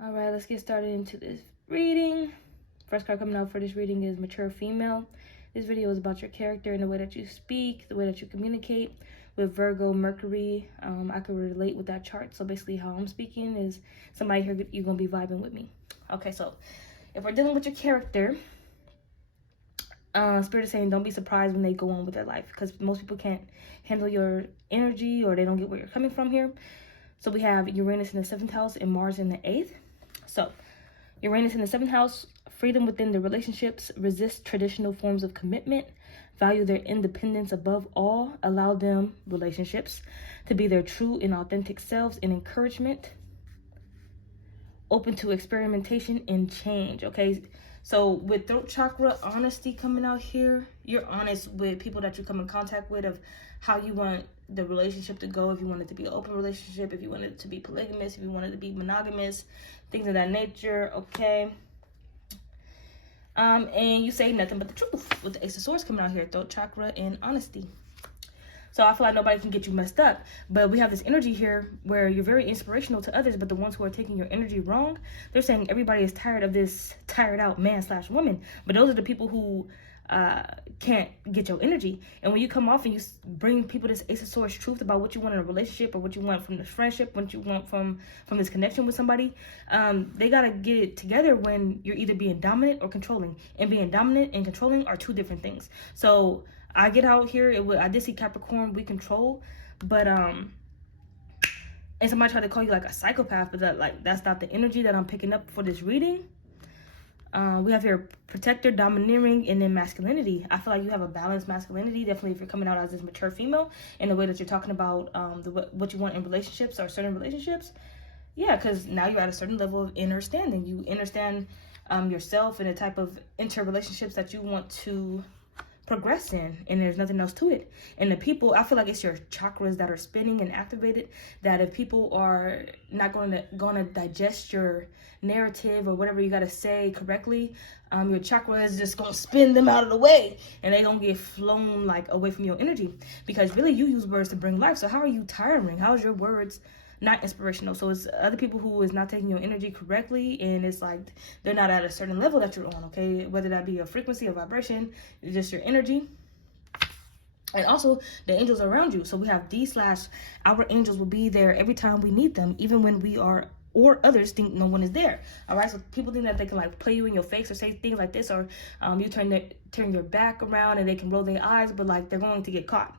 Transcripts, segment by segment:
All right, let's get started into this reading. First card coming out for this reading is Mature Female. This video is about your character and the way that you speak, the way that you communicate. With Virgo, Mercury, I can relate with that chart. So basically how I'm speaking is somebody here, you're going to be vibing with me. Okay, so if we're dealing with your character, Spirit is saying don't be surprised when they go on with their life, because most people can't handle your energy or they don't get where you're coming from here. So we have Uranus in the 7th house and Mars in the 8th. So Uranus in the 7th house, freedom within the relationships, resist traditional forms of commitment, value their independence above all, allow them, relationships, to be their true and authentic selves, and encouragement, open to experimentation and change. Okay, so with throat chakra, honesty coming out here, you're honest with people that you come in contact with of how you want the relationship to go. If you want it to be an open relationship, if you want it to be polygamous, if you want it to be monogamous, things of that nature. Okay, and you say nothing but the truth with the Ace of Swords coming out here, throat chakra and honesty. So I feel like nobody can get you messed up. But we have this energy here where you're very inspirational to others, but the ones who are taking your energy wrong, they're saying everybody is tired of this tired out man/woman. But those are the people who can't get your energy. And when you come off and you bring people this Ace of Swords truth about what you want in a relationship, or what you want from this friendship, what you want from this connection with somebody, they gotta get it together when you're either being dominant or controlling. And being dominant and controlling are two different things. So I get out here, I did see Capricorn, we control, but and somebody tried to call you like a psychopath, but that's not the energy that I'm picking up for this reading. We have here protector, domineering, and then masculinity. I feel like you have a balanced masculinity, definitely if you're coming out as this mature female, in the way that you're talking about what you want in relationships or certain relationships. Yeah, because now you're at a certain level of understanding. You understand yourself and the type of interrelationships that you want to progress in, and there's nothing else to it. And the people, I feel like it's your chakras that are spinning and activated, that if people are not going to digest your narrative or whatever you got to say correctly, your chakra is just going to spin them out of the way, and they're going to get flown like away from your energy, because really you use words to bring life. So how are you tiring? How is your words not inspirational? So it's other people who is not taking your energy correctly, and it's like they're not at a certain level that you're on. Okay, whether that be a frequency or vibration, it's just your energy. And also the angels around you. So we have D/our angels will be there every time we need them, even when we are or others think no one is there. All right, so people think that they can like play you in your face or say things like this, or you turn your back around and they can roll their eyes, but like they're going to get caught.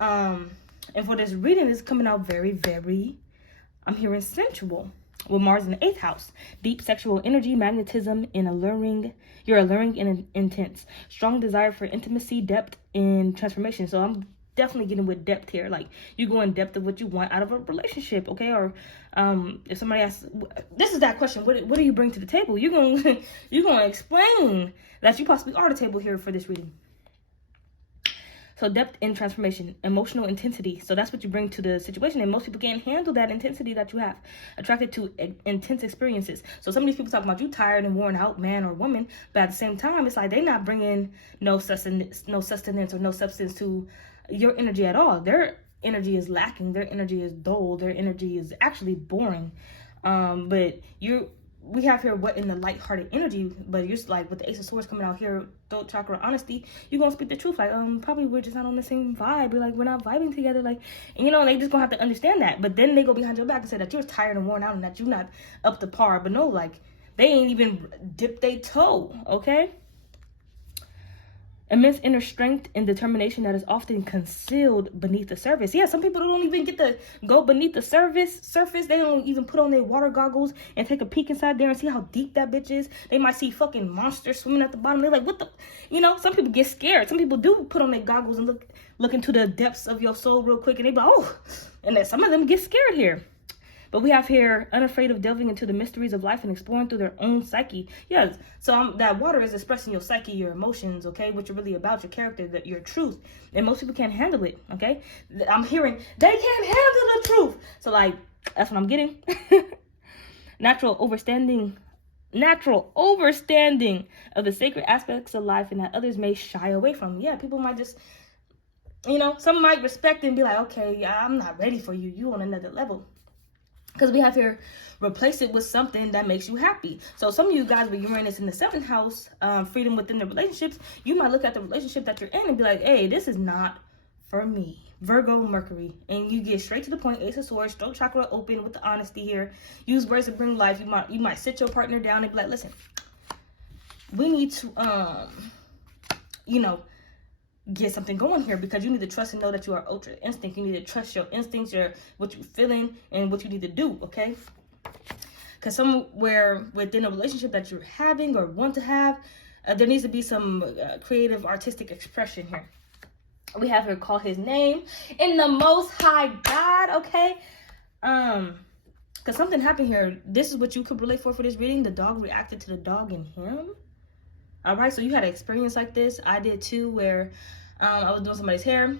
And for this reading, it's coming out very, very, I'm hearing sensual. With Mars in the 8th house. Deep sexual energy, magnetism, and alluring. You're alluring and intense. Strong desire for intimacy, depth, and transformation. So I'm definitely getting with depth here. Like, you go in depth of what you want out of a relationship, okay? Or if somebody asks, this is that question, what do you bring to the table? You're gonna explain that you possibly are the table here for this reading. So depth and transformation, emotional intensity. So that's what you bring to the situation. And most people can't handle that intensity that you have. Attracted to intense experiences. So some of these people talking about you tired and worn out, man or woman. But at the same time, it's like they're not bringing no sustenance or no substance to your energy at all. Their energy is lacking. Their energy is dull. Their energy is actually boring. But we have here what in the lighthearted energy, but you're like with the Ace of Swords coming out here, throat chakra, honesty, you're gonna speak the truth. Like, probably we're just not on the same vibe. We're not vibing together. Like, and they just gonna have to understand that. But then they go behind your back and say that you're tired and worn out and that you're not up to par. But no, like, they ain't even dipped their toe, okay? Immense inner strength and determination that is often concealed beneath the surface. Yeah, some people don't even get to go beneath the surface. They don't even put on their water goggles and take a peek inside there and see how deep that bitch is. They might see fucking monsters swimming at the bottom. They're like, what the? Some people get scared. Some people do put on their goggles and look into the depths of your soul real quick, and they be like, oh. And then some of them get scared here. But we have here, unafraid of delving into the mysteries of life and exploring through their own psyche. Yes, so that water is expressing your psyche, your emotions, okay? What you're really about, your character, your truth. And most people can't handle it, okay? I'm hearing, they can't handle the truth. So, like, that's what I'm getting. Natural overstanding of the sacred aspects of life and that others may shy away from. Yeah, people might just, some might respect and be like, okay, I'm not ready for you. You on another level. Because we have here, replace it with something that makes you happy. So some of you guys with Uranus in the 7th house, freedom within the relationships, you might look at the relationship that you're in and be like, hey, this is not for me. Virgo, Mercury. And you get straight to the point, Ace of Swords, throat chakra open with the honesty here. Use words to bring life. You might sit your partner down and be like, listen, we need to, you know, get something going here, because you need to trust and know that you are ultra instinct. You need to trust your instincts, what you're feeling, and what you need to do, okay? Because somewhere within a relationship that you're having or want to have, there needs to be some creative, artistic expression here. We have her call his name in the Most High God, okay? Because something happened here. This is what you could relate for this reading. The dog reacted to the dog in him. All right, so you had an experience like this. I did too, where I was doing somebody's hair.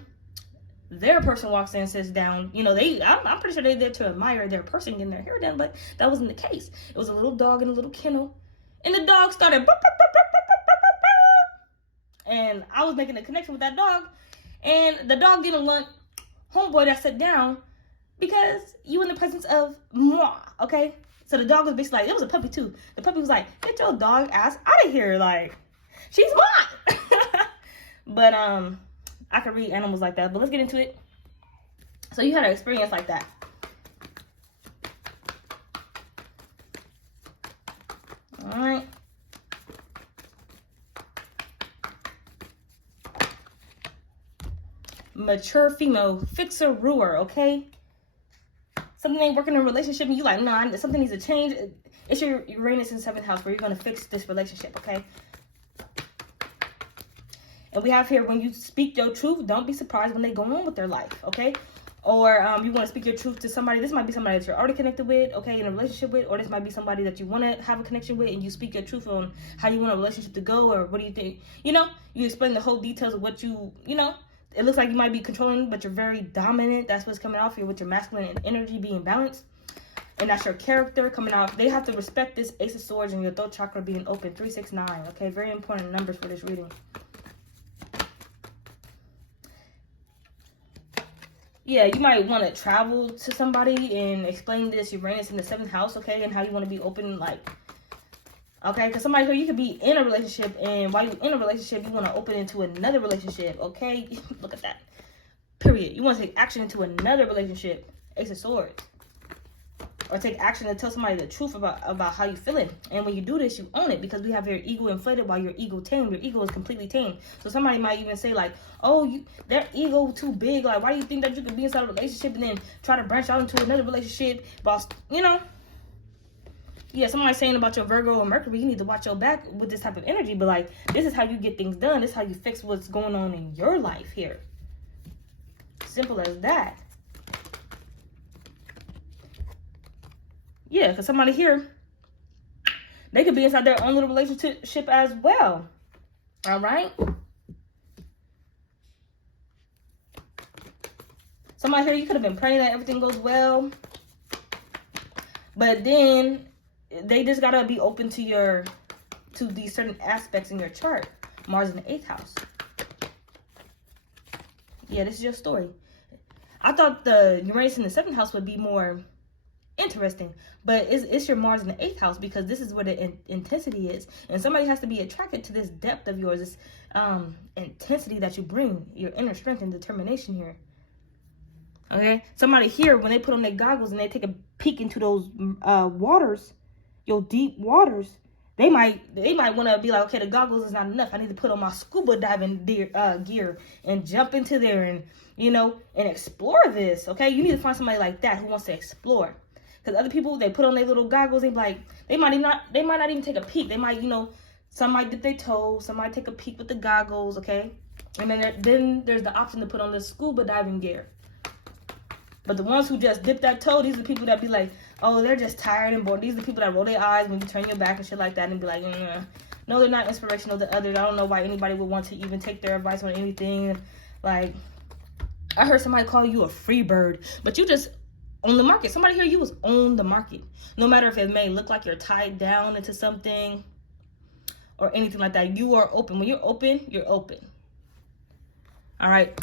Their person walks in, sits down. You know, I'm pretty sure they're there to admire their person getting their hair done, but that wasn't the case. It was a little dog in a little kennel, and the dog started bark, bark, bark, bark, bark, bark, bark, bark. And I was making a connection with that dog, and the dog didn't want homeboy that sat down because you in the presence of moi, okay? So the dog was basically like, it was a puppy too. The puppy was like, get your dog ass out of here. Like, she's mine. But I could read animals like that. But let's get into it. So you had an experience like that. All right. Mature female, fixer-ruer, okay? Something ain't working in a relationship and you like, nah, something needs to change. It's your Uranus in 7th house where you're going to fix this relationship, okay? And we have here, when you speak your truth, don't be surprised when they go on with their life, okay? Or you want to speak your truth to somebody. This might be somebody that you're already connected with, okay, in a relationship with. Or this might be somebody that you want to have a connection with, and you speak your truth on how you want a relationship to go, or what do you think. You know, you explain the whole details of what you know. It looks like you might be controlling, but you're very dominant. That's what's coming off here with your masculine energy being balanced. And that's your character coming out. They have to respect this Ace of Swords and your throat chakra being open. 3, 6, 9. Okay, very important numbers for this reading. Yeah, you might want to travel to somebody and explain this Uranus in the 7th house, okay, and how you want to be open, like, okay, because somebody here, you could be in a relationship, and while you're in a relationship, you want to open into another relationship, okay? Look at that. Period. You want to take action into another relationship. Ace of Swords. Or take action to tell somebody the truth about how you're feeling. And when you do this, you own it, because we have your ego inflated while your ego tamed. Your ego is completely tamed. So somebody might even say like, oh, their ego too big. Like, why do you think that you could be inside a relationship and then try to branch out into another relationship? But, you know, yeah, somebody saying about your Virgo or Mercury, you need to watch your back with this type of energy. But like, this is how you get things done. This is how you fix what's going on in your life here. Simple as that. Yeah, because somebody here, they could be inside their own little relationship as well. All right? Somebody here, you could have been praying that everything goes well. But then they just got to be open to these certain aspects in your chart. Mars in the 8th house. Yeah, this is your story. I thought the Uranus in the 7th house would be more interesting, but it's your Mars in the 8th house, because this is where the intensity is, and somebody has to be attracted to this depth of yours, this intensity that you bring, your inner strength and determination here. Okay, somebody here, when they put on their goggles and they take a peek into those waters, your deep waters, they might want to be like, okay, the goggles is not enough. I need to put on my scuba diving gear and jump into there and, you know, and explore this. Okay, you need to find somebody like that who wants to explore. Because other people, they put on their little goggles, they like, they might not even take a peek. They might, you know, some might dip their toes, some might take a peek with the goggles, okay? And then there's the option to put on the scuba diving gear. But the ones who just dip that toe, these are the people that be like, oh, they're just tired and bored. These are the people that roll their eyes when you turn your back and shit like that and be like, no, they're not inspirational to others. I don't know why anybody would want to even take their advice on anything. Like, I heard somebody call you a free bird, but you just on the market. Somebody here, you was on the market. No matter if it may look like you're tied down into something or anything like that, you are open. When you're open, you're open. All right.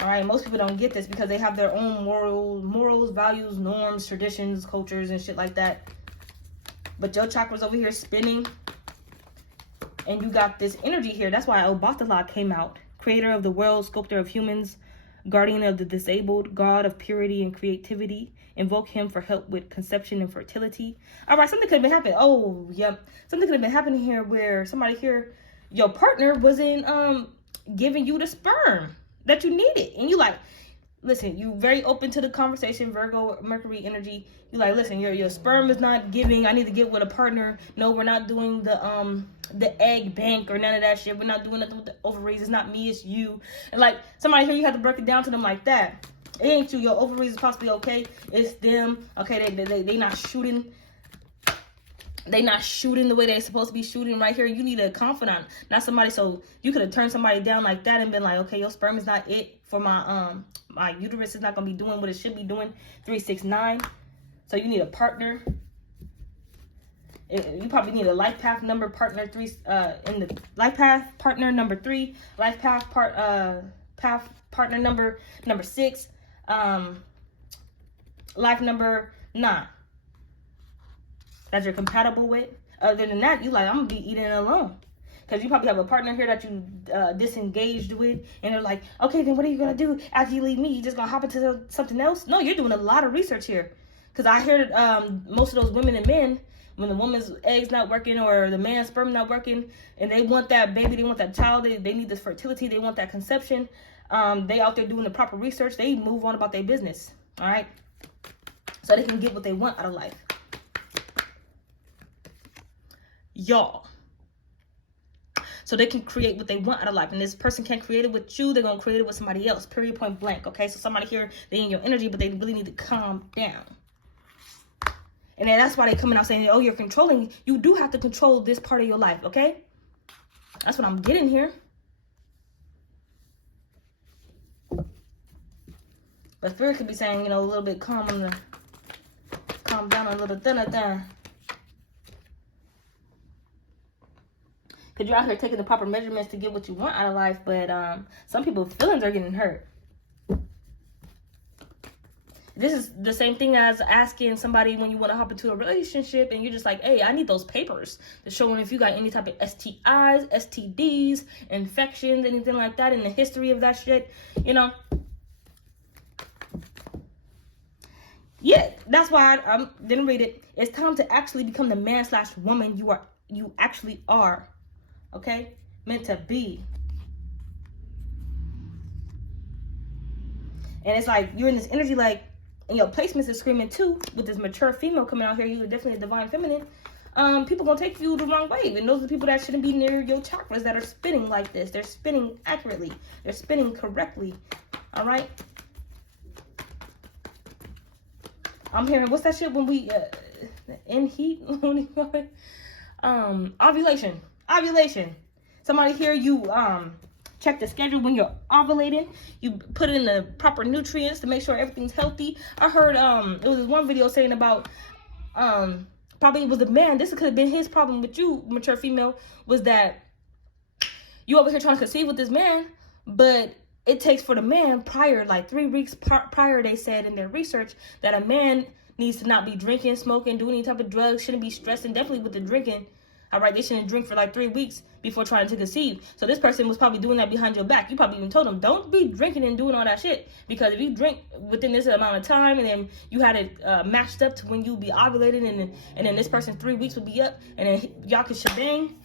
All right, most people don't get this because they have their own morals, values, norms, traditions, cultures, and shit like that. But your chakra's over here spinning, and you got this energy here. That's why Obatala came out. Creator of the world, sculptor of humans, guardian of the disabled, god of purity and creativity. Invoke him for help with conception and fertility. All right, something could have been happening. Oh, yep. Something could have been happening here where somebody here, your partner wasn't giving you the sperm that you needed. And you like, listen, you very open to the conversation, Virgo, Mercury energy. You like, listen, your sperm is not giving. I need to get with a partner. No, we're not doing the egg bank or none of that shit. We're not doing nothing with the ovaries. It's not me, it's you. And like somebody here, you have to break it down to them like that. It ain't you. Your ovaries is possibly okay. It's them. Okay, they not shooting. They not shooting the way they're supposed to be shooting right here. You need a confidant, not somebody. So you could have turned somebody down like that and been like, okay, your sperm is not it for my my uterus is not gonna be doing what it should be doing. 369. So you need a partner. You probably need a life path number partner in the life path partner number 3, life path path partner number 6, life number 9. That you're compatible with. Other than that, you like, I'm gonna be eating alone. Because you probably have a partner here that you disengaged with, and they're like, okay, then what are you gonna do after you leave me? You just gonna hop into something else? No, you're doing a lot of research here. Because I heard most of those women and men, when the woman's eggs not working or the man's sperm not working, and they want that baby, they want that child, they need this fertility, they want that conception, they out there doing the proper research, they move on about their business, all right? So they can get what they want out of life. Y'all. So they can create what they want out of life. And this person can't create it with you. They're going to create it with somebody else. Period, point blank. Okay. So somebody here, they in your energy, but they really need to calm down. And then that's why they coming out saying, oh, you're controlling. You do have to control this part of your life. Okay. That's what I'm getting here. But spirit could be saying, you know, a little bit calm down a little dun. Because you're out here taking the proper measurements to get what you want out of life. But some people's feelings are getting hurt. This is the same thing as asking somebody when you want to hop into a relationship and you're just like, hey, I need those papers to show if you got any type of STIs, STDs, infections, anything like that in the history of that shit, you know. Yeah, that's why I didn't read it. It's time to actually become the man/woman you actually are. Okay? Meant to be. And it's like you're in this energy like, and your placements are screaming too, with this mature female coming out here. You're definitely a divine feminine. People gonna take you the wrong way. And those are the people that shouldn't be near your chakras that are spinning like this. They're spinning accurately. They're spinning correctly. All right? I'm hearing, what's that shit when we, in heat? What do you call it? Ovulation. Somebody here, you check the schedule when you're ovulating. You put in the proper nutrients to make sure everything's healthy. I heard it was this one video saying about probably it was the man. This could have been his problem with you, mature female, was that you over here trying to conceive with this man, but it takes for the man prior, like 3 weeks prior, they said in their research that a man needs to not be drinking, smoking, doing any type of drugs, shouldn't be stressing, definitely with the drinking. All right, they shouldn't drink for like 3 weeks before trying to conceive. So this person was probably doing that behind your back. You probably even told them, don't be drinking and doing all that shit. Because if you drink within this amount of time and then you had it matched up to when you be ovulating and then this person 3 weeks would be up and then y'all could shebang.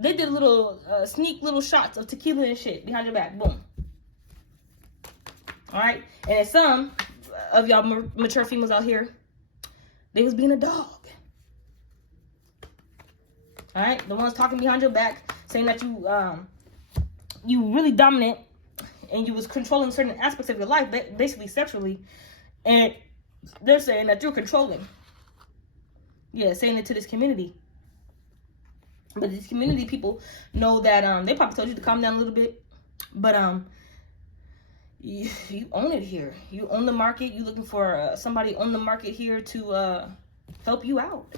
They did little sneak little shots of tequila and shit behind your back. Boom. All right. And then some of y'all mature females out here, they was being a dog. All right. The ones talking behind your back, saying that you really dominant and you was controlling certain aspects of your life, basically sexually. And they're saying that you're controlling. Yeah, saying it to this community. But these community people know that they probably told you to calm down a little bit. But you own it here. You own the market. You looking for somebody on the market here to help you out.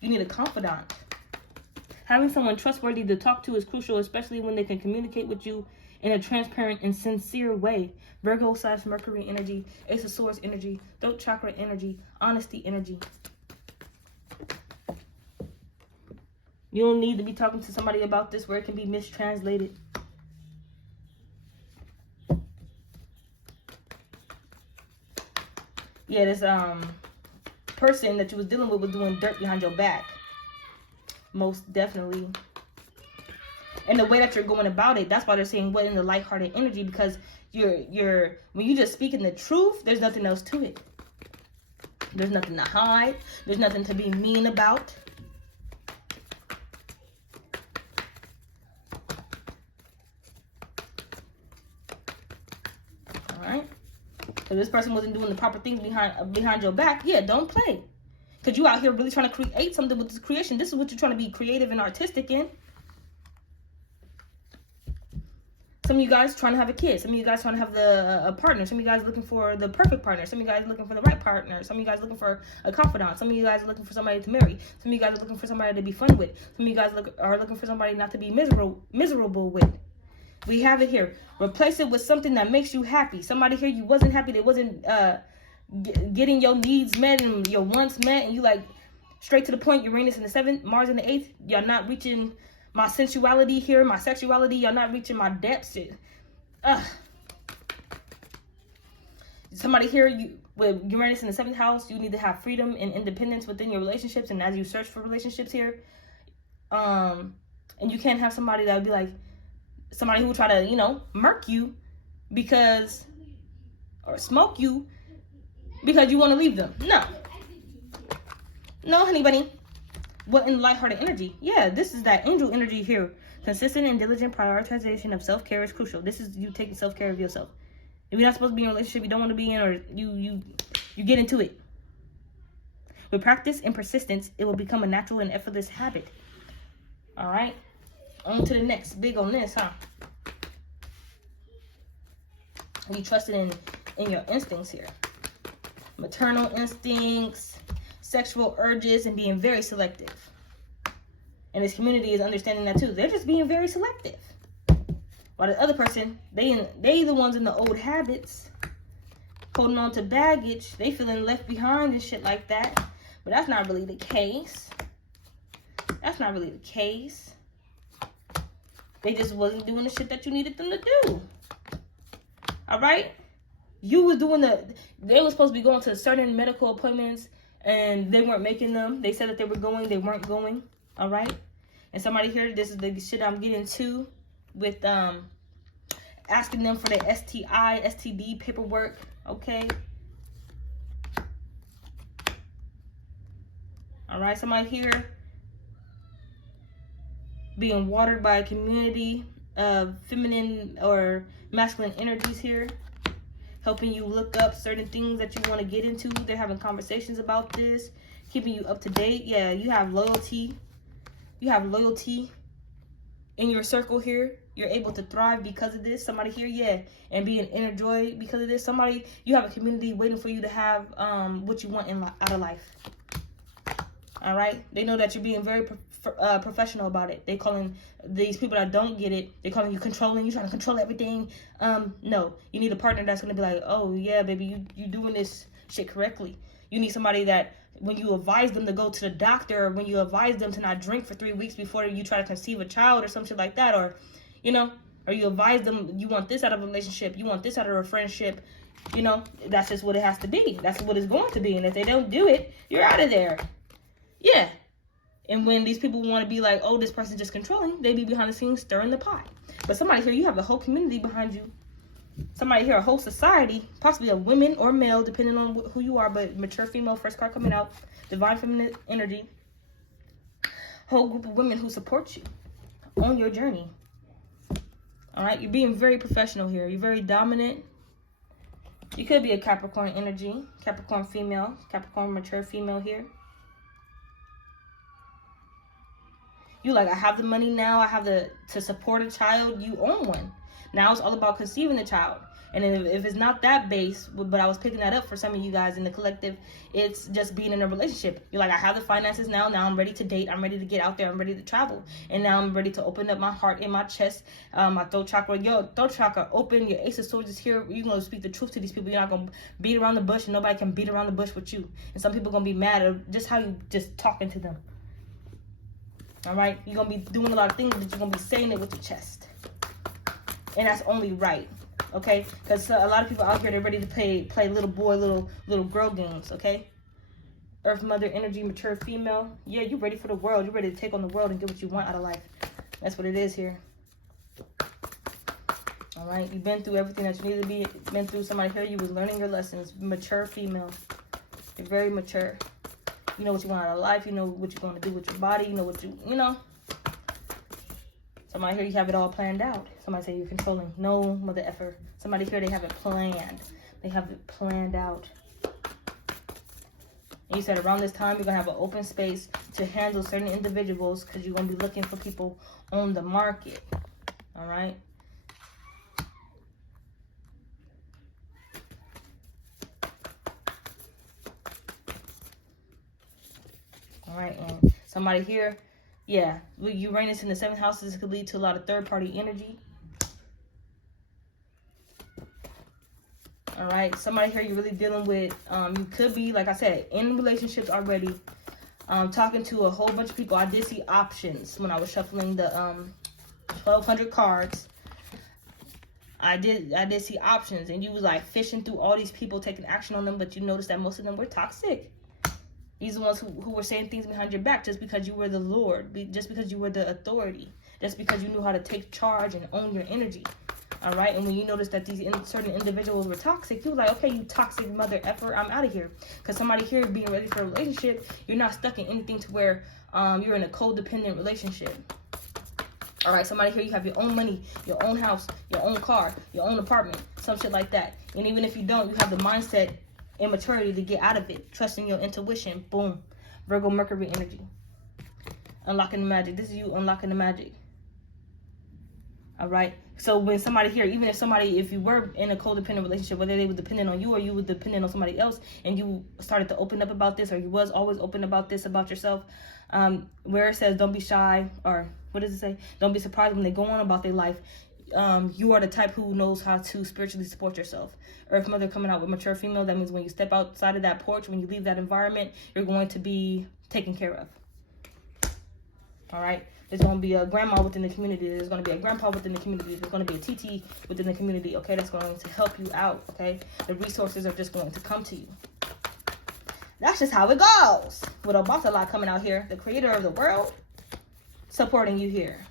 You need a confidant. Having someone trustworthy to talk to is crucial, especially when they can communicate with you in a transparent and sincere way. Virgo / Mercury energy, Ace of Swords energy, throat chakra energy, honesty energy. You don't need to be talking to somebody about this where it can be mistranslated. Yeah, this person that you was dealing with was doing dirt behind your back. Most definitely. And the way that you're going about it, that's why they're saying what in the lighthearted energy, because you're when you just speaking the truth, there's nothing else to it. There's nothing to hide. There's nothing to be mean about. All right. So this person wasn't doing the proper things behind your back. Yeah, don't play. Because you out here really trying to create something with this creation. This is what you're trying to be creative and artistic in. Some of you guys trying to have a kid. Some of you guys trying to have a partner. Some of you guys looking for the perfect partner. Some of you guys looking for the right partner. Some of you guys looking for a confidant. Some of you guys are looking for somebody to marry. Some of you guys are looking for somebody to be fun with. Some of you guys are looking for somebody not to be miserable with. We have it here. Replace it with something that makes you happy. Somebody here you wasn't happy. They wasn't getting your needs met and your wants met. And you like straight to the point. Uranus in the 7th, Mars in the 8th. You're not reaching my sensuality here, my sexuality. You're not reaching my depths. Somebody here, with Uranus in the 7th house, you need to have freedom and independence within your relationships. And as you search for relationships here, and you can't have somebody that would be like, somebody who will try to, murk you because, or smoke you because you want to leave them. No, honey bunny. What in lighthearted energy? Yeah, this is that angel energy here. Consistent and diligent prioritization of self-care is crucial. This is you taking self-care of yourself. If you're not supposed to be in a relationship you don't want to be in, or you get into it. With practice and persistence, it will become a natural and effortless habit. All right? On to the next. Big on this, huh? You trusted in your instincts here. Maternal instincts, sexual urges, and being very selective. And this community is understanding that too. They're just being very selective. While the other person, they the ones in the old habits, holding on to baggage. They feeling left behind and shit like that. But that's not really the case. That's not really the case. They just wasn't doing the shit that you needed them to do. All right? You was doing they were supposed to be going to certain medical appointments and they weren't making them. They said that they were going, they weren't going. All right? And somebody here, this is the shit I'm getting to with asking them for their STI, STD paperwork. Okay? All right? Somebody here being watered by a community of feminine or masculine energies here, helping you look up certain things that you want to get into. They're having conversations about this, keeping you up to date. Yeah, you have loyalty. You have loyalty in your circle here. You're able to thrive because of this. Somebody here, yeah, and being inner joy because of this. Somebody, you have a community waiting for you to have what you want out of life. All right? They know that you're being very professional about it. They calling these people that don't get it, they calling you controlling. You trying to control everything. No, you need a partner that's going to be like, oh, yeah, baby, you doing this shit correctly. You need somebody that when you advise them to go to the doctor, or when you advise them to not drink for 3 weeks before you try to conceive a child or some shit like that, or, or you advise them you want this out of a relationship, you want this out of a friendship, that's just what it has to be. That's what it's going to be. And if they don't do it, you're out of there. Yeah. And when these people want to be like, oh, this person's just controlling, they be behind the scenes stirring the pot. But somebody here, you have the whole community behind you. Somebody here, a whole society, possibly a women or male, depending on who you are, but mature female, first card coming out, divine feminine energy. Whole group of women who support you on your journey. All right, you're being very professional here. You're very dominant. You could be a Capricorn energy, Capricorn female, Capricorn mature female here. You like, I have the money now. I have to support a child. You own one. Now it's all about conceiving the child. And if it's not that base, but I was picking that up for some of you guys in the collective, it's just being in a relationship. You're like, I have the finances now. Now I'm ready to date. I'm ready to get out there. I'm ready to travel. And now I'm ready to open up my heart and my chest, my throat chakra. Your throat chakra open. Your Ace of Swords is here. You're going to speak the truth to these people. You're not going to beat around the bush, and nobody can beat around the bush with you. And some people are going to be mad at just how you just talking to them. All right? You're going to be doing a lot of things, but you're going to be saying it with your chest. And that's only right. Okay, because a lot of people out here, they're ready to play little boy, little girl games. Okay, Earth Mother energy, mature female. Yeah, you're ready for the world. You're ready to take on the world and get what you want out of life. That's what it is here. All right, you've been through everything that you need to be. Been through. Somebody here, you was learning your lessons. Mature female. You're very mature. You know what you want out of life. You know what you're going to do with your body. You know what you know. Somebody here, you have it all planned out. Somebody say you're controlling. No, mother effer. Somebody here, they have it planned. They have it planned out. And you said around this time, you're going to have an open space to handle certain individuals because you're going to be looking for people on the market. All right? All right, and somebody here, yeah, with Uranus in the 7th house, this could lead to a lot of third-party energy. All right, somebody here you're really dealing with, you could be, like I said, in relationships already, talking to a whole bunch of people. I did see options when I was shuffling the 1,200 cards. I did see options, and you was like fishing through all these people, taking action on them, but you noticed that most of them were toxic. These are the ones who were saying things behind your back just because you were the Lord, just because you were the authority, just because you knew how to take charge and own your energy. All right, and when you notice that these certain individuals were toxic, you were like, okay, you toxic mother effer, I'm out of here. Because somebody here being ready for a relationship, you're not stuck in anything to where you're in a codependent relationship. All right, somebody here, you have your own money, your own house, your own car, your own apartment, some shit like that. And even if you don't, you have the mindset and maturity to get out of it, trusting your intuition. Boom. Virgo Mercury energy. Unlocking the magic. This is you unlocking the magic. All right. So when somebody here, even if you were in a codependent relationship, whether they were dependent on you or you were dependent on somebody else, and you started to open up about this, or you was always open about this about yourself, where it says don't be shy, or what does it say? Don't be surprised when they go on about their life. You are the type who knows how to spiritually support yourself. Earth Mother coming out with mature female. That means when you step outside of that porch, when you leave that environment, you're going to be taken care of. All right. There's going to be a grandma within the community. There's going to be a grandpa within the community. There's going to be a TT within the community. Okay. That's going to help you out. Okay. The resources are just going to come to you. That's just how it goes. With Obatala coming out here, the creator of the world, supporting you here.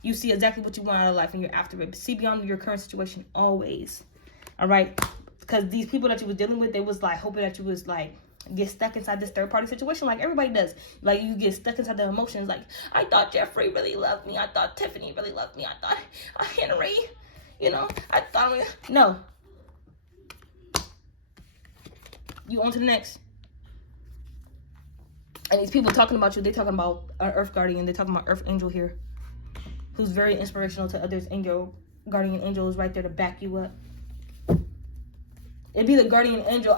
You see exactly what you want out of life and you're after it. See beyond your current situation always. All right? Because these people that you was dealing with, they was like hoping that you was like get stuck inside this third party situation like everybody does. Like you get stuck inside the emotions. Like, I thought Jeffrey really loved me. I thought Tiffany really loved me. I thought Henry, I thought no. You on to the next. And these people talking about you, they talking about an Earth Guardian. They talking about Earth Angel here, who's very inspirational to others, and your guardian angel is right there to back you up. It'd be the guardian angel.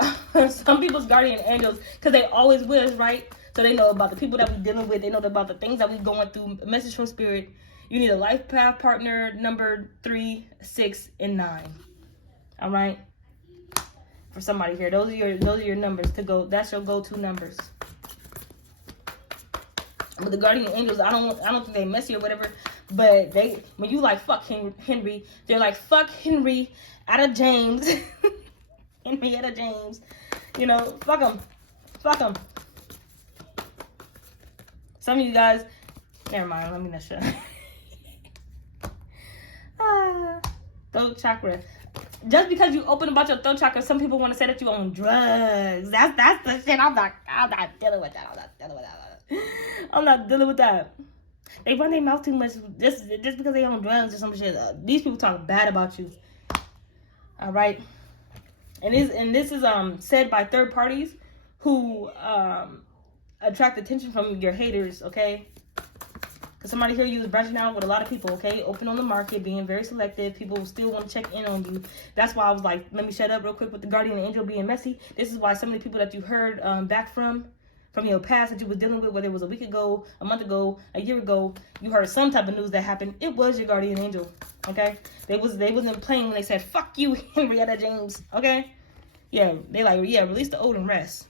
Some people's guardian angels, because they always with us, right? So they know about the people that we're dealing with. They know about the things that we're going through. A message from Spirit. You need a life path partner, number 3, 6, and 9. All right? For somebody here. Those are your numbers to go. That's your go-to numbers. But the guardian angels, I don't think they messy or whatever. But when you like fuck Henry, they're like fuck Henry out of James. Henrietta James, fuck them. Some of you guys, never mind, let me not shut throat chakra. Just because you open about your throat chakra, some people want to say that you on drugs. That's the shit. I'm not dealing with that. I'm not dealing with that. They run their mouth too much just because they on drugs or some shit. These people talk bad about you. All right. And this is said by third parties who attract attention from your haters, okay? Because Because somebody here, you was branching out with a lot of people, okay? Open on the market, being very selective. People still want to check in on you. That's why I was like, let me shut up real quick with the guardian angel being messy. This is why some of the people that you heard back from your past that you was dealing with, whether it was a week ago, a month ago, a year ago, you heard some type of news that happened. It was your guardian angel, okay? They wasn't playing when they said, fuck you, Henrietta James, okay? Yeah, they like, yeah, release the old and rest.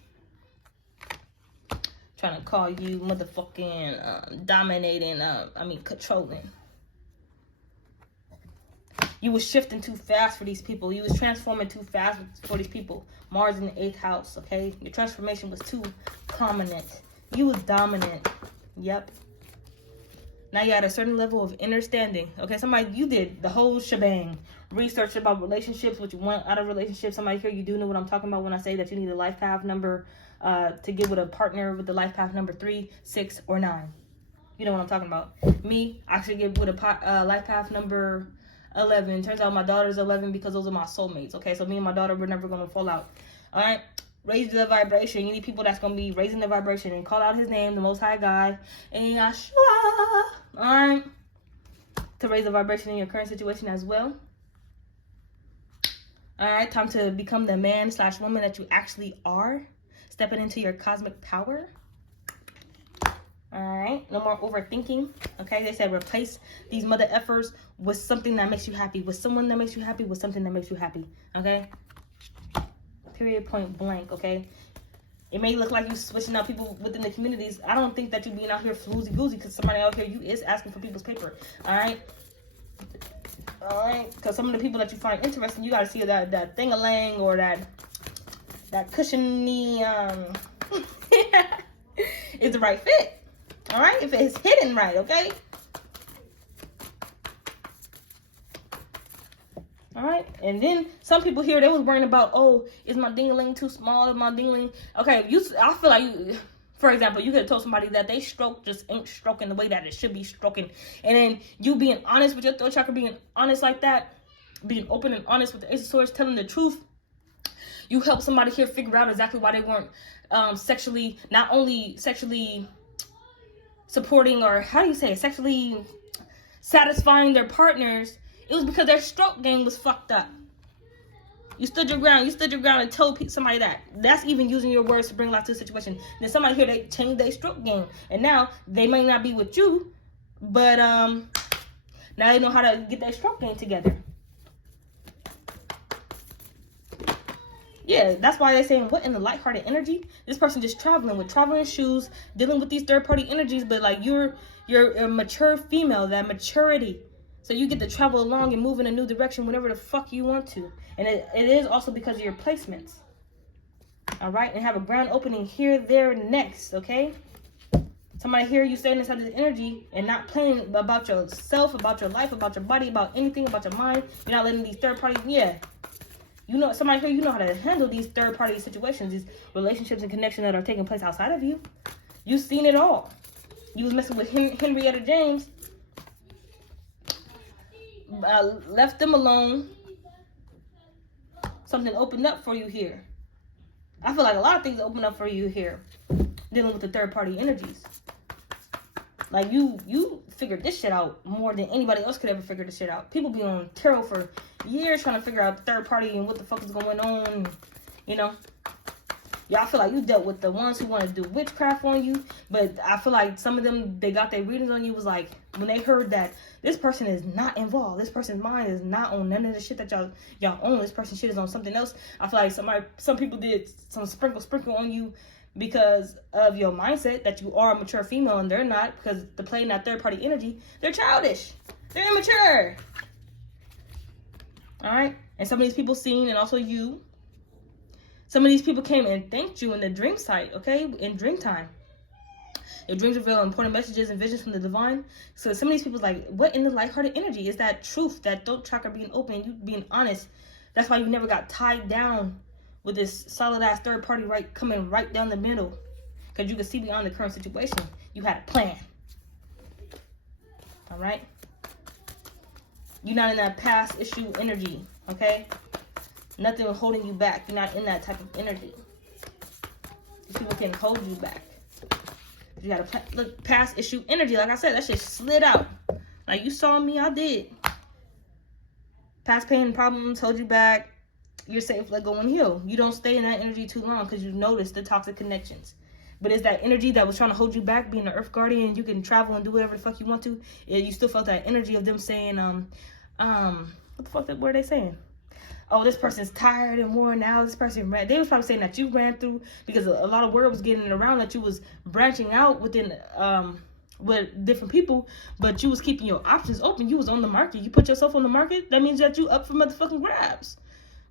Trying to call you motherfucking dominating, controlling. You was shifting too fast for these people. You was transforming too fast for these people. Mars in the 8th house, okay? Your transformation was too prominent. You was dominant. Yep. Now you had a certain level of understanding. Okay, somebody, you did the whole shebang. Research about relationships, what you want out of relationships. Somebody here, you do know what I'm talking about when I say that you need a life path number to get with a partner with the life path number 3, 6, or 9. You know what I'm talking about. Me, I should get with a life path number 11. Turns out my daughter's 11 because those are my soulmates. Okay, so me and my daughter, we're never going to fall out. All right, raise the vibration. You need people that's going to be raising the vibration and call out his name, the Most High God, and Yeshua. All right, to raise the vibration in your current situation as well. All right, time to become the man/woman that you actually are. Stepping into your cosmic power. All right, no more overthinking. Okay, they said replace these mother effers with something that makes you happy, with someone that makes you happy, with something that makes you happy. Okay, period, point blank. Okay, it may look like you switching out people within the communities. I don't think that you being out here floozy goozy because somebody out here you is asking for people's paper. All right, because some of the people that you find interesting, you got to see that thing-a-lang or that cushiony is the right fit. All right, if it's hidden right, okay? All right, and then some people here, they was worrying about, oh, is my ding-a-ling too small? Is my ding-a-ling? Okay, I feel like, for example, you could have told somebody that they stroke just ain't stroking the way that it should be stroking. And then you being honest with your throat chakra, being honest like that, being open and honest with the Ace of Swords, telling the truth, you help somebody here figure out exactly why they weren't not only sexually supporting, or how do you say it, sexually satisfying their partners. It was because their stroke game was fucked up. You stood your ground. You stood your ground and told somebody that. That's even using your words to bring life to the situation. Then somebody here, they changed their stroke game. And now they may not be with you, but now they know how to get their stroke game together. Yeah, that's why they're saying, what in the lighthearted energy? This person just traveling shoes, dealing with these third-party energies, but like you're a mature female, that maturity. So you get to travel along and move in a new direction whenever the fuck you want to. And it is also because of your placements. All right, and have a ground opening here, there, next, okay? Somebody here, you staying inside this energy and not playing about yourself, about your life, about your body, about anything, about your mind. You're not letting these third parties, you know, somebody here, you know how to handle these third-party situations, these relationships and connections that are taking place outside of you. You've seen it all. You was messing with Henrietta James. Left them alone. Something opened up for you here. I feel like a lot of things open up for you here. Dealing with the third-party energies. Like, you figured this shit out more than anybody else could ever figure this shit out. People be on tarot for years trying to figure out third party and what the fuck is going on, you know. Y'all feel like you dealt with the ones who want to do witchcraft on you, but I feel like some of them, they got their readings on you, was like, when they heard that this person is not involved, this person's mind is not on none of the shit that y'all own, this person's shit is on something else. I feel like some people did some sprinkle on you because of your mindset that you are a mature female and they're not, because to play in that third-party energy, they're childish. They're immature. All right? And some of these people seen, and also you, some of these people came and thanked you in the dream site, okay? In dream time. Your dreams reveal important messages and visions from the divine. So some of these people's like, what in the lighthearted energy is that truth, that throat chakra being open, you being honest. That's why you never got tied down with this solid ass third party coming right down the middle, because you can see beyond the current situation. You had a plan. All right, you're not in that past issue energy, okay? Nothing holding you back. You're not in that type of energy. These people can hold you back. You gotta look past issue energy. Like I said, that shit slid out. Like you saw me, I did. Past pain and problems hold you back. You're safe, let go and heal. You don't stay in that energy too long because you notice the toxic connections. But it's that energy that was trying to hold you back, being an earth guardian, you can travel and do whatever the fuck you want to. You still felt that energy of them saying, what the fuck were they saying? Oh, this person's tired and worn out. This person ran. They was probably saying that you ran through, because a lot of word was getting around that you was branching out within, with different people, but you was keeping your options open. You was on the market. You put yourself on the market. That means that you up for motherfucking grabs.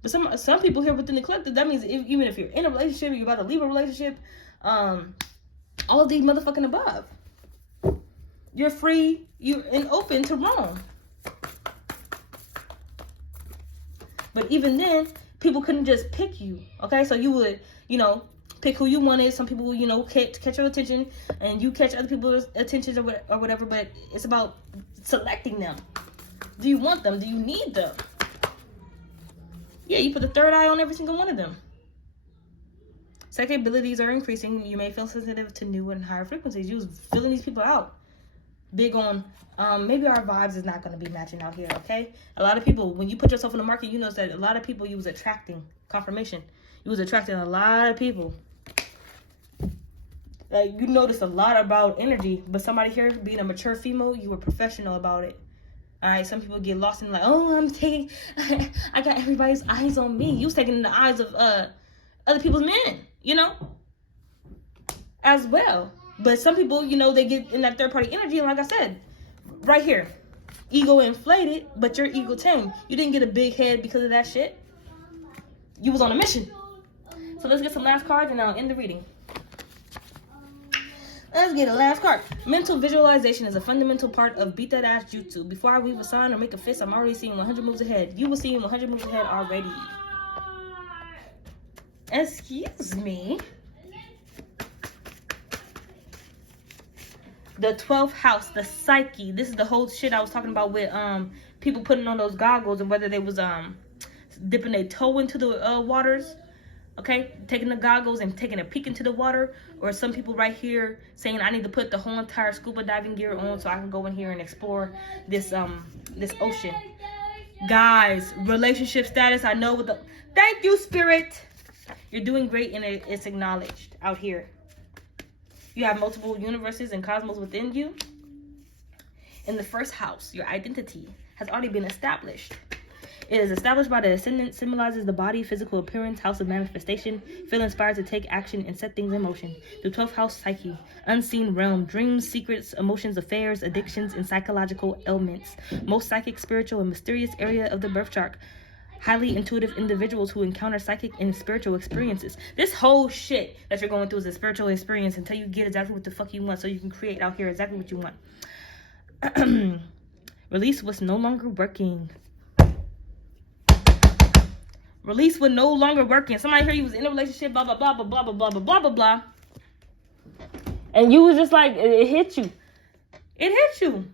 But some people here within the collective, that means even if you're in a relationship, you're about to leave a relationship, all of these motherfucking above, you're free, you're open to roam. But even then, people couldn't just pick you, okay? So you would, pick who you wanted. Some people, catch your attention, and you catch other people's attention or whatever, but it's about selecting them. Do you want them? Do you need them? Yeah, you put the third eye on every single one of them. Psychic abilities are increasing. You may feel sensitive to new and higher frequencies. You was feeling these people out. Big on, maybe our vibes is not going to be matching out here, okay? A lot of people, when you put yourself in the market, you notice that a lot of people you was attracting. Confirmation. You was attracting a lot of people. Like, you noticed a lot about energy, but somebody here, being a mature female, you were professional about it. All right, some people get lost in like, oh, I got everybody's eyes on me. You was taking the eyes of other people's men, as well. But some people, they get in that third party energy. And like I said, right here, ego inflated, but your ego tamed. You didn't get a big head because of that shit. You was on a mission. So let's get some last cards and I'll end the reading. Let's get a last card. Mental visualization is a fundamental part of beat that ass jutsu. Before I weave a sign or make a fist, I'm already seeing 100 moves ahead. You will see 100 moves ahead already. Excuse me. The 12th house, the psyche. This is the whole shit I was talking about with people putting on those goggles and whether they was dipping their toe into the waters. Okay, taking the goggles and taking a peek into the water, or some people right here saying I need to put the whole entire scuba diving gear on so I can go in here and explore this this ocean. Guys, relationship status, I know with the thank you, spirit. You're doing great and it's acknowledged out here. You have multiple universes and cosmos within you. In the first house, your identity has already been established. It is established by the ascendant, symbolizes the body, physical appearance, house of manifestation. Feel inspired to take action and set things in motion. The 12th house, psyche, unseen realm, dreams, secrets, emotions, affairs, addictions, and psychological ailments. Most psychic, spiritual, and mysterious area of the birth chart. Highly intuitive individuals who encounter psychic and spiritual experiences. This whole shit that you're going through is a spiritual experience until you get exactly what the fuck you want, so you can create out here exactly what you want. Release what's no longer working. Release what no longer working. Somebody here, you was in a relationship, blah, blah, blah, blah, blah, blah, blah, blah, blah, blah, blah. And you was just like, it hit you. It hit you.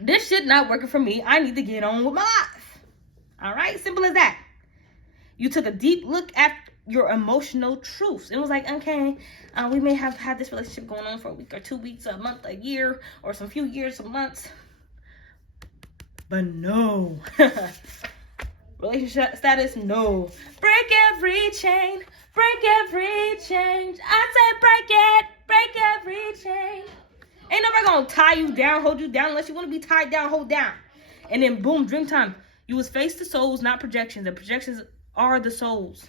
This shit not working for me. I need to get on with my life. All right? Simple as that. You took a deep look at your emotional truths. It was like, okay, we may have had this relationship going on for a week or 2 weeks, a month, a year, or some few years, some months. But no. Relationship status, no. Break every chain. Break every chain. I say break it. Break every chain. Ain't nobody gonna tie you down, hold you down, unless you want to be tied down, hold down. And then boom, dream time. You was face to souls, not projections. The projections are the souls.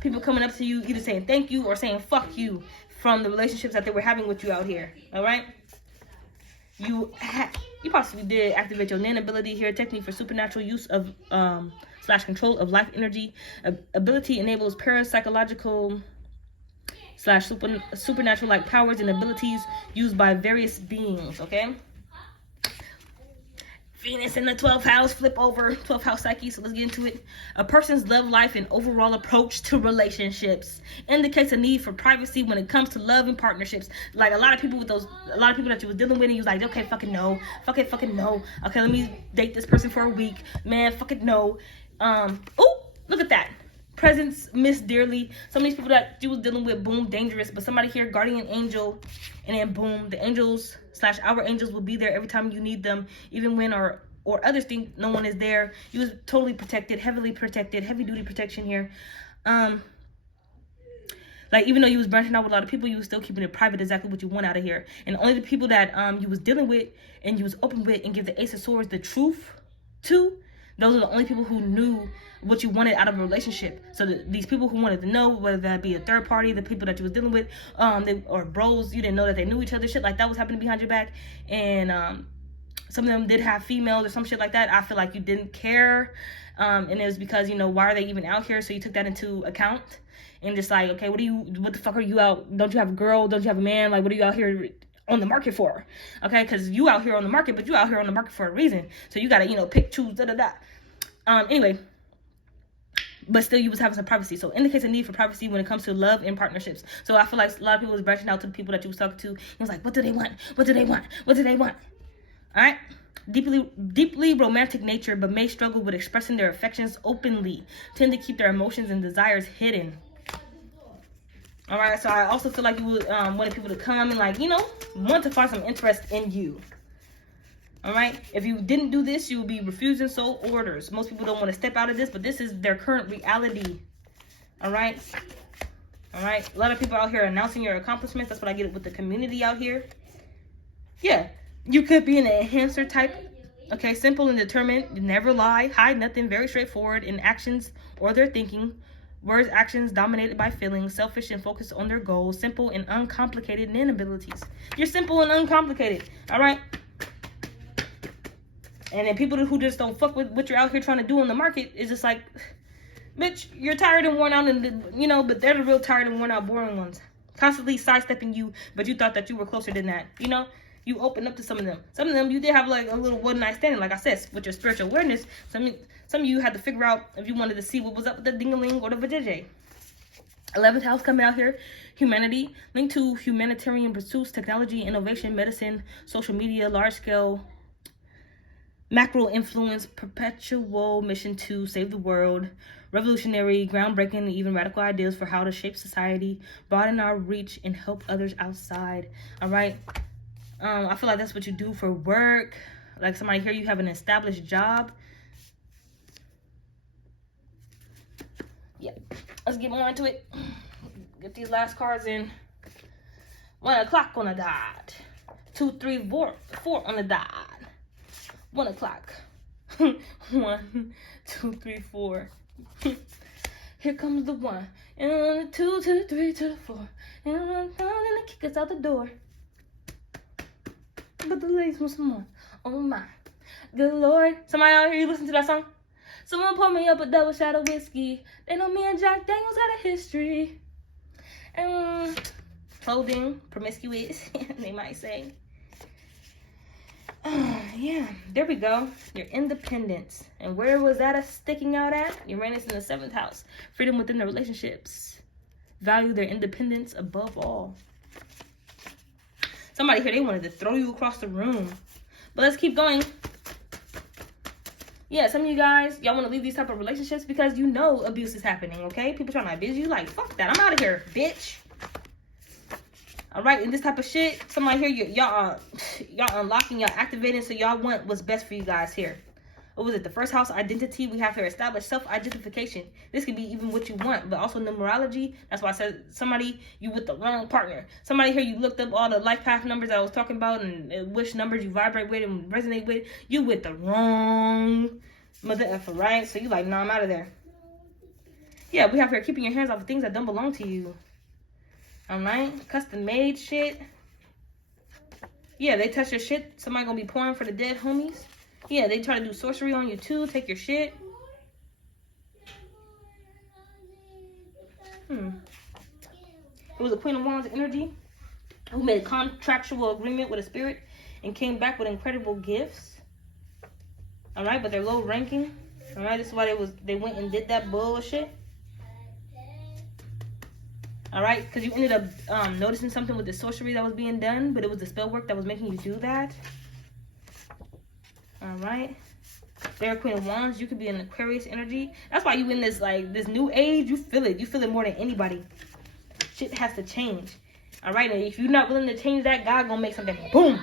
People coming up to you either saying thank you or saying fuck you from the relationships that they were having with you out here. All right? You possibly did activate your Nan ability here. Technique for supernatural use of / control of life energy. Ability enables parapsychological / supernatural like powers and abilities used by various beings. Okay. Venus in the 12th house, flip over, 12th house psyche, so let's get into it. A person's love life and overall approach to relationships indicates a need for privacy when it comes to love and partnerships. Like a lot of people that you was dealing with, and you was like, okay, fucking no. Okay, let me date this person for a week. Man, fucking no. Oh, look at that. presence missed dearly. Some of these people that you was dealing with, boom, dangerous. But somebody here, guardian angel, and then boom, the angels / our angels will be there every time you need them, even when or others think no one is there. You was totally protected, heavily protected, heavy duty protection here. Like, even though you was branching out with a lot of people, you was still keeping it private exactly what you want out of here. And only the people that you was dealing with and you was open with and give the Ace of Swords the truth to, those are the only people who knew what you wanted out of a relationship. So these people who wanted to know, whether that be a third party, the people that you was dealing with, or bros, you didn't know that they knew each other, shit like that was happening behind your back. And some of them did have females or some shit like that. I feel like you didn't care. And it was because, you know, why are they even out here? So you took that into account. And just like, okay, what the fuck are you out? Don't you have a girl? Don't you have a man? Like, what are you out here on the market for? Okay, because you out here on the market, but you out here on the market for a reason. So you gotta, you know, pick, choose, Anyway, but still you was having some privacy. So indicates a need for privacy when it comes to love and partnerships. So I feel like a lot of people was branching out to the people that you was talking to. It was like, what do they want? What do they want? What do they want? All right. Deeply romantic nature, but may struggle with expressing their affections openly. Tend to keep their emotions and desires hidden. All right, so I also feel like you would wanted people to come and, like, you know, want to find some interest in you. All right, if you didn't do this, you would be refusing soul orders. Most people don't want to step out of this, but this is their current reality. All right, a lot of people out here announcing your accomplishments. That's what I get with the community out here. Yeah, you could be an enhancer type. Okay, simple and determined, never lie, hide nothing, very straightforward in actions or their thinking. Words, actions dominated by feelings, selfish and focused on their goals, simple and uncomplicated in inabilities. You're simple and uncomplicated, all right? And then people who just don't fuck with what you're out here trying to do on the market is just like, bitch, you're tired and worn out, and you know, but they're the real tired and worn out, boring ones. Constantly sidestepping you, but you thought that you were closer than that, you know? You open up to some of them. Some of them, you did have like a little one-night standing, like I said, with your spiritual awareness. Some of you had to figure out if you wanted to see what was up with the ding-a-ling or the vajayjay. 11th house coming out here. Humanity. Linked to humanitarian pursuits, technology, innovation, medicine, social media, large-scale, macro influence, perpetual mission to save the world, revolutionary, groundbreaking, even radical ideas for how to shape society, broaden our reach, and help others outside. All right? I feel like that's what you do for work. Like somebody here, you have an established job. Yeah, let's get more into it. Get these last cards in. 1 o'clock on the dot. 2, 3, 4 on the dot. 1 o'clock. 1, 2, 3, 4. Here comes the 1. And the 2 to the 3 to the 4. And the kick us out the door. But the ladies want some more. Oh my. Good Lord. Somebody out here, you listen to that song? Someone pour me up a double shot of whiskey. They know me and Jack Daniels got a history. Clothing, promiscuous, they might say. Yeah, there we go. Your independence. And where was that sticking out at? Uranus in the 7th house. Freedom within the relationships. Value their independence above all. Somebody here, they wanted to throw you across the room. But let's keep going. Yeah, some of you guys, y'all want to leave these type of relationships because you know abuse is happening, okay? People trying to abuse you, like, fuck that. I'm out of here, bitch. All right, and this type of shit, somebody here, y'all unlocking, y'all activating, so y'all want what's best for you guys here. What was it? The first house, identity. We have to establish self-identification. This could be even what you want, but also numerology. That's why I said somebody, you with the wrong partner. Somebody here, you looked up all the life path numbers I was talking about and which numbers you vibrate with and resonate with. You with the wrong mother effer, right? So you like, nah, I'm out of there. Yeah, we have here keeping your hands off of things that don't belong to you. All right? Custom made shit. Yeah, they touch your shit. Somebody gonna be pouring for the dead homies. Yeah, they try to do sorcery on you too. Take your shit. It was a Queen of Wands energy who made a contractual agreement with a spirit and came back with incredible gifts. All right, but they're low ranking. All right, this is why they went and did that bullshit. All right, because you ended up noticing something with the sorcery that was being done, but it was the spell work that was making you do that. All right. They're Queen of Wands. You could be an Aquarius energy. That's why you in this, like, this new age. You feel it. You feel it more than anybody. Shit has to change. All right? And if you're not willing to change that, God gonna make something. Boom.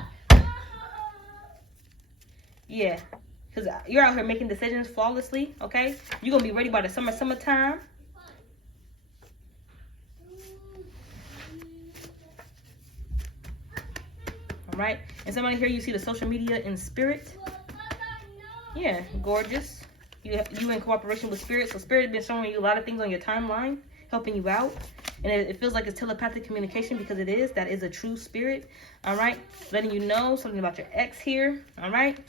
Yeah. Because you're out here making decisions flawlessly, okay? You're going to be ready by the summertime. All right? And somebody here, you see the social media in spirit. Yeah, gorgeous. You in cooperation with spirit. So spirit has been showing you a lot of things on your timeline, helping you out. And it feels like it's telepathic communication because it is. That is a true spirit. All right? Letting you know something about your ex here. All right?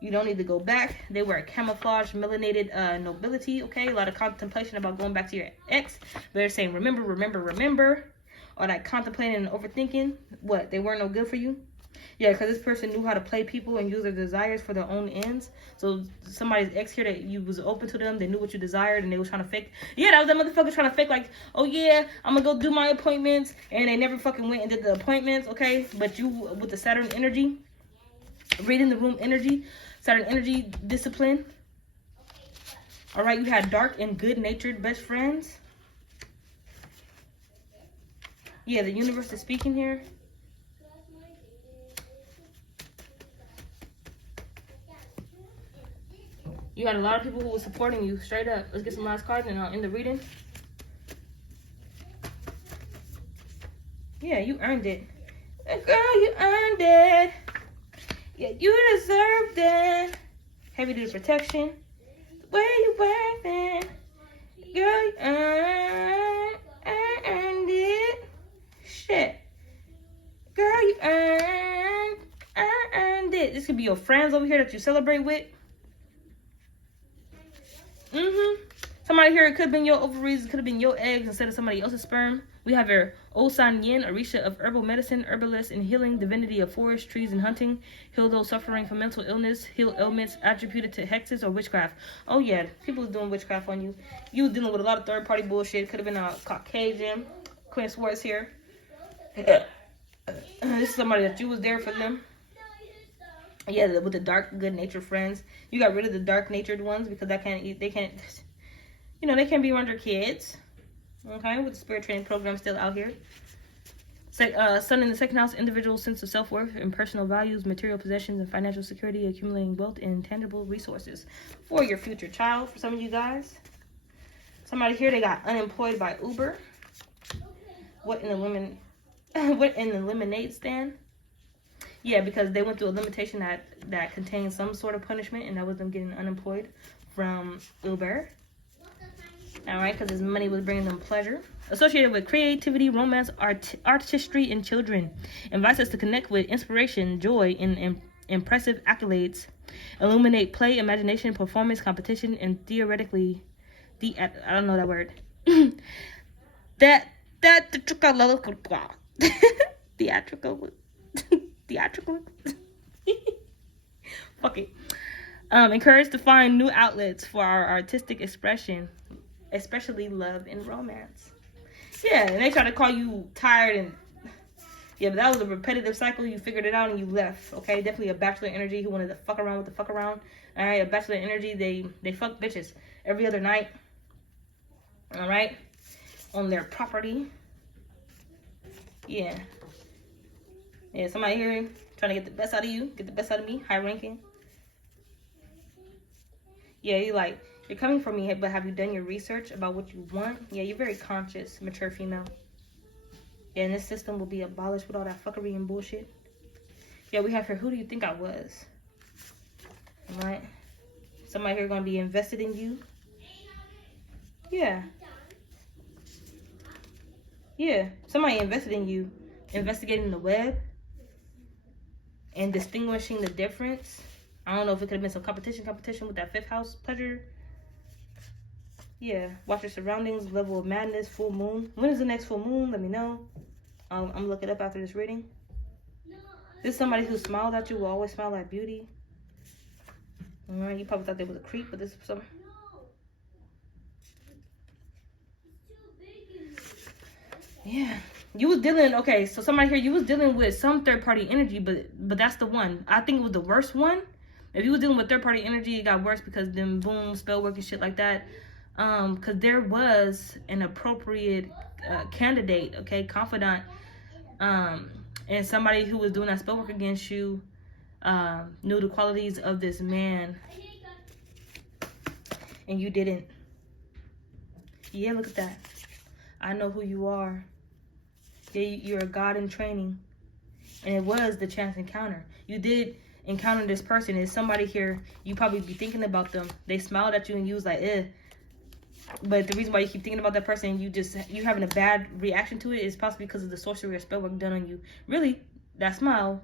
You don't need to go back. They were a camouflage, melanated nobility, okay? A lot of contemplation about going back to your ex. They're saying, remember, remember, remember. Or that contemplating and overthinking. What? They weren't no good for you? Yeah, because this person knew how to play people and use their desires for their own ends. So somebody's ex here that you was open to them. They knew what you desired and they was trying to fake. Yeah, that was that motherfucker trying to fake like, oh yeah, I'm going to go do my appointments. And they never fucking went and did the appointments, okay? But you, with the Saturn energy, reading the room energy, Saturn energy, discipline. All right, you had dark and good-natured best friends. Yeah, the universe is speaking here. You had a lot of people who were supporting you, straight up. Let's get some last cards and I'll end the reading. Yeah, you earned it. Girl, you earned it. Yeah, you deserved it. Heavy duty protection. The way you work it. Girl, you earned it. Shit. Girl, you earned it. This could be your friends over here that you celebrate with. Somebody here, it could have been your ovaries, it could have been your eggs instead of somebody else's sperm. We have your Osan Yin, Orisha of herbal medicine, herbalist and healing, divinity of forest, trees, and hunting. Heal those suffering from mental illness, heal ailments attributed to hexes or witchcraft. Oh yeah, people was doing witchcraft on you. You was dealing with a lot of third-party bullshit. Could have been a Caucasian. Queen Swords here. This is somebody that you was there for them. Yeah, with the dark, good-natured friends. You got rid of the dark-natured ones because they can't, you know, they can't be around your kids. Okay, with the spirit training program still out here. Sun in the second house, individual sense of self-worth and personal values, material possessions, and financial security, accumulating wealth and tangible resources for your future child. For some of you guys. Somebody here, they got unemployed by Uber. What in the lemonade stand? Yeah, because they went through a limitation that contained some sort of punishment, and that was them getting unemployed from Uber. All right, because his money was bringing them pleasure. Associated with creativity, romance, artistry, and children. Invites us to connect with inspiration, joy, and impressive accolades. Illuminate play, imagination, performance, competition, and theoretically, I don't know that word. Theatrical. Fuck it. Encouraged to find new outlets for our artistic expression, especially love and romance. Yeah, and they try to call you tired and yeah, but that was a repetitive cycle. You figured it out and you left. Okay, definitely a bachelor energy who wanted to fuck around with the fuck around. All right, a bachelor energy, they fuck bitches every other night. All right, on their property. Yeah. Yeah, somebody here trying to get the best out of you, get the best out of me, high ranking. Yeah, you're coming for me, but have you done your research about what you want? Yeah, you're very conscious, mature female. Yeah, and this system will be abolished with all that fuckery and bullshit. Yeah, we have here, who do you think I was? All right. Somebody here going to be invested in you. Yeah. Yeah, somebody invested in you, investigating the web. And distinguishing the difference. I don't know if it could have been some competition with that fifth house pleasure. Yeah. Watch your surroundings. Level of madness. Full moon. When is the next full moon? Let me know. I'm going to look it up after this reading. This is somebody who smiled at you. Will always smile at beauty. Alright. You probably thought they was a creep. But this is some... Yeah. You was dealing, okay, so somebody here, you was dealing with some third-party energy, but that's the one. I think it was the worst one If you was dealing with third-party energy, it got worse because then boom, spell work and shit like that. Because there was an appropriate candidate, okay, confidant, and somebody who was doing that spell work against you knew the qualities of this man, and you didn't. Yeah, look at that. I know who you are. Yeah, you're a god in training. And it was the chance encounter. You did encounter this person. Is somebody here, you probably be thinking about them. They smiled at you and you was like, eh. But the reason why you keep thinking about that person, you having a bad reaction to it, is possibly because of the sorcery or spell work done on you. Really, that smile,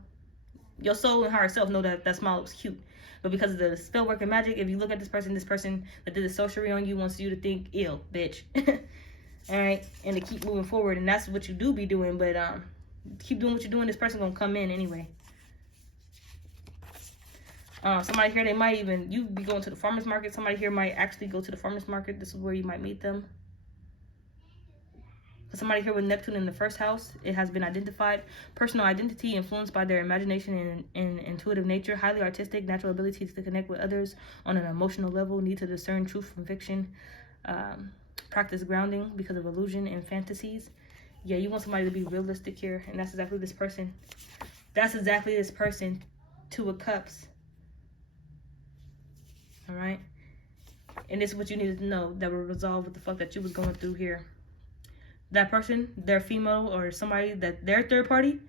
your soul and higher self know that that smile was cute. But because of the spell work and magic, if you look at this person that did the sorcery on you wants you to think, ill, bitch. All right, and to keep moving forward, and that's what you do be doing. But keep doing what you're doing. This person gonna come in anyway. Somebody here, they might even, you be going to the farmer's market. Somebody here might actually go to the farmer's market. This is where you might meet them. Somebody here with Neptune in the first house, it has been identified. Personal identity influenced by their imagination and intuitive nature. Highly artistic, natural abilities to connect with others on an emotional level. Need to discern truth from fiction. Practice grounding because of illusion and fantasies. Yeah, you want somebody to be realistic here, and that's exactly this person. That's exactly this person. Two of Cups. All right, and this is what you needed to know that will resolve what the fuck that you was going through here. That person, their female or somebody that their third party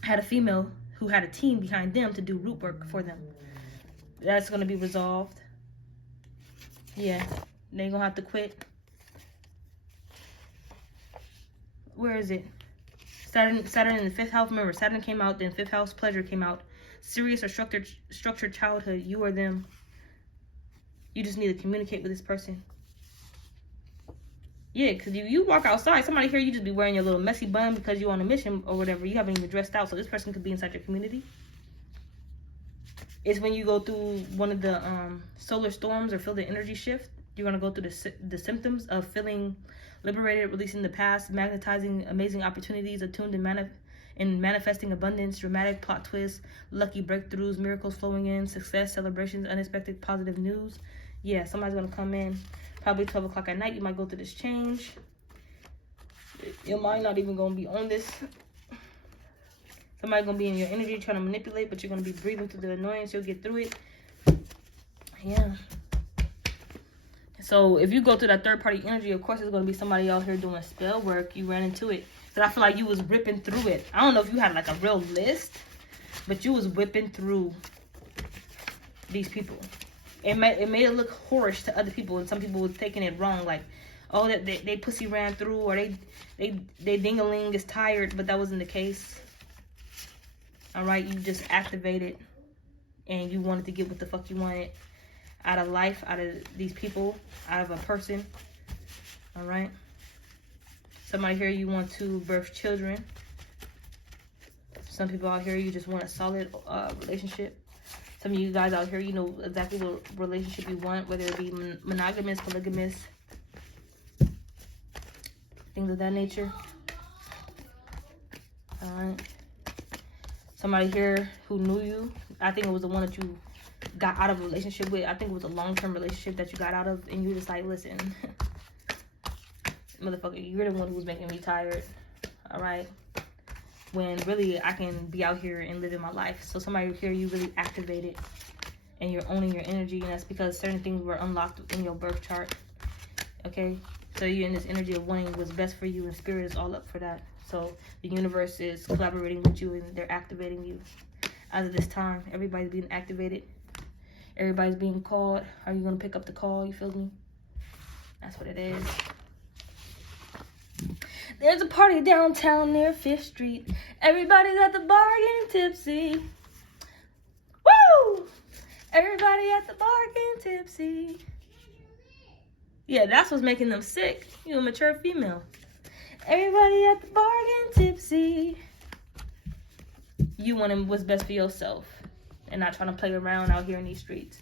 had a female who had a team behind them to do root work for them. That's gonna be resolved. Yeah, they ain't gonna have to quit. Where is it? Saturn in the 5th house. Remember, Saturn came out, then 5th house pleasure came out. Serious or structured childhood, you or them. You just need to communicate with this person. Yeah, because you walk outside, somebody here, you just be wearing your little messy bun because you're on a mission or whatever. You haven't even dressed out, so this person could be inside your community. It's when you go through one of the solar storms or feel the energy shift, you're going to go through the symptoms of feeling liberated, releasing the past, magnetizing amazing opportunities, attuned and manifesting abundance, dramatic plot twists, lucky breakthroughs, miracles flowing in, success, celebrations, unexpected positive news. Yeah, somebody's going to come in. Probably 12 o'clock at night, you might go through this change. Your mind not even going to be on this. Somebody's going to be in your energy trying to manipulate, but you're going to be breathing through the annoyance. You'll get through it. Yeah. So if you go through that third-party energy, of course, there's going to be somebody out here doing spell work. You ran into it. Because I feel like you was ripping through it. I don't know if you had like a real list, but you was whipping through these people. It made it look whorish to other people, and some people were taking it wrong, like, oh, that they pussy ran through, or they ding-a-ling is tired, but that wasn't the case. All right, you just activated, and you wanted to get what the fuck you wanted out of life, out of these people, out of a person. All right. Somebody here, you want to birth children. Some people out here, you just want a solid relationship. Some of you guys out here, you know exactly what relationship you want, whether it be monogamous, polygamous, things of that nature. All right. Somebody here who knew you. I think it was the one that you got out of a relationship with. I think it was a long-term relationship that you got out of, and you were just like, listen, motherfucker, you're the one who was making me tired. All right. When really I can be out here and living my life. So somebody here, you really activated and you're owning your energy, and that's because certain things were unlocked in your birth chart. Okay, so you're in this energy of wanting what's best for you, and spirit is all up for that. So the universe is collaborating with you, and they're activating you. As of this time, everybody's being activated. Everybody's being called. Are you gonna pick up the call? You feel me? That's what it is. There's a party downtown near 5th Street. Everybody's at the bar getting tipsy. Woo! Everybody at the bar getting tipsy. Yeah, that's what's making them sick. You a mature female. Everybody at the bar getting tipsy. You wanting what's best for yourself and not trying to play around out here in these streets.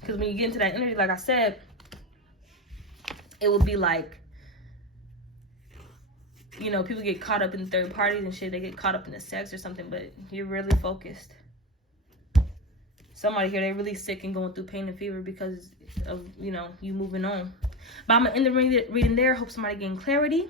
Because when you get into that energy, like I said, it would be like you know, people get caught up in third parties and shit. They get caught up in the sex or something, but you're really focused. Somebody here, they're really sick and going through pain and fever because of, you know, you moving on. But I'm going to end the reading there. Hope somebody getting clarity.